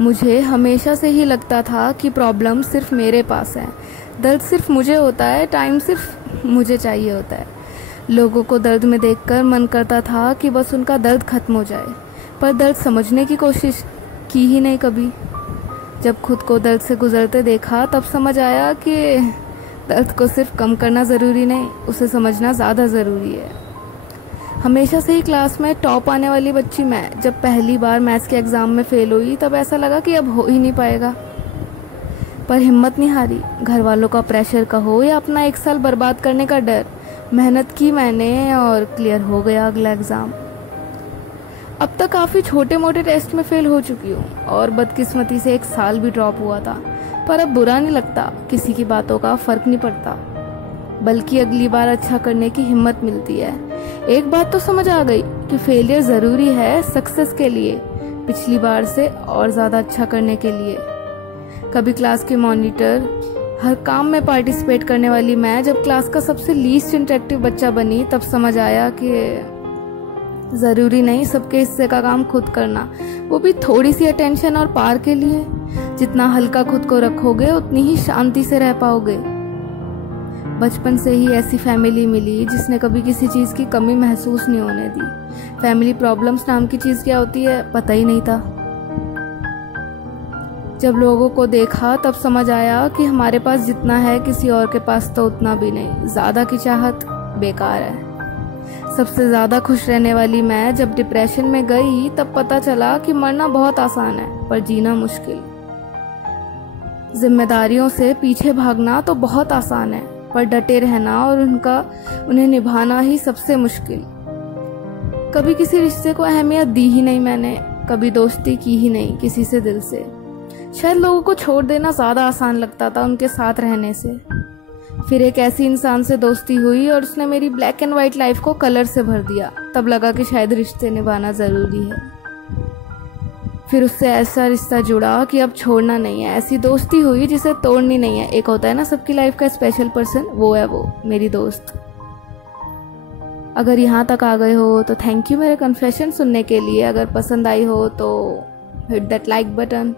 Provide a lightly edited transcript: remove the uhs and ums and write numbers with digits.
मुझे हमेशा से ही लगता था कि प्रॉब्लम सिर्फ मेरे पास है, दर्द सिर्फ मुझे होता है, टाइम सिर्फ मुझे चाहिए होता है। लोगों को दर्द में देखकर मन करता था कि बस उनका दर्द खत्म हो जाए, पर दर्द समझने की कोशिश की ही नहीं कभी। जब खुद को दर्द से गुजरते देखा तब समझ आया कि दर्द को सिर्फ कम करना ज़रूरी नहीं, उसे समझना ज़्यादा ज़रूरी है। हमेशा से ही क्लास में टॉप आने वाली बच्ची मैं जब पहली बार मैथ्स के एग्ज़ाम में फ़ेल हुई तब ऐसा लगा कि अब हो ही नहीं पाएगा, पर हिम्मत नहीं हारी। घर वालों का प्रेशर कहो या अपना एक साल बर्बाद करने का डर, मेहनत की मैंने और क्लियर हो गया अगला एग्ज़ाम। अब तक काफ़ी छोटे मोटे टेस्ट में फ़ेल हो चुकी हूँ और बदकिस्मती से एक साल भी ड्रॉप हुआ था, पर अब बुरा नहीं लगता, किसी की बातों का फ़र्क नहीं पड़ता, बल्कि अगली बार अच्छा करने की हिम्मत मिलती है। एक बात तो समझ आ गई कि फेलियर ज़रूरी है सक्सेस के लिए, पिछली बार से और ज़्यादा अच्छा करने के लिए। कभी क्लास के मॉनिटर, हर काम में पार्टिसिपेट करने वाली मैं जब क्लास का सबसे लीस्ट इंटरेक्टिव बच्चा बनी तब समझ आया कि ज़रूरी नहीं सबके हिस्से का काम खुद करना, वो भी थोड़ी सी अटेंशन और पार के लिए। जितना हल्का खुद को रखोगे उतनी ही शांति से रह पाओगे। बचपन से ही ऐसी फैमिली मिली जिसने कभी किसी चीज़ की कमी महसूस नहीं होने दी। फैमिली प्रॉब्लम्स नाम की चीज़ क्या होती है पता ही नहीं था। जब लोगों को देखा तब समझ आया कि हमारे पास जितना है किसी और के पास तो उतना भी नहीं। ज़्यादा की चाहत बेकार है। सबसे ज़्यादा खुश रहने वाली मैं जब डिप्रेशन में गई तब पता चला कि मरना बहुत आसान है पर जीना मुश्किल। जिम्मेदारियों से पीछे भागना तो बहुत आसान है पर डटे रहना और उन्हें निभाना ही सबसे मुश्किल। कभी किसी रिश्ते को अहमियत दी ही नहीं मैंने, कभी दोस्ती की ही नहीं किसी से दिल से। शायद लोगों को छोड़ देना ज़्यादा आसान लगता था उनके साथ रहने से। फिर एक ऐसी इंसान से दोस्ती हुई और उसने मेरी ब्लैक एंड वाइट लाइफ को कलर से भर दिया। तब लगा कि शायद रिश्ते निभाना ज़रूरी है। फिर उससे ऐसा रिश्ता जुड़ा कि अब छोड़ना नहीं है। ऐसी दोस्ती हुई जिसे तोड़नी नहीं है। एक होता है ना सबकी लाइफ का स्पेशल पर्सन, वो है वो मेरी दोस्त। अगर यहाँ तक आ गए हो तो थैंक यू मेरे कन्फेशन सुनने के लिए। अगर पसंद आई हो तो हिट दैट लाइक बटन।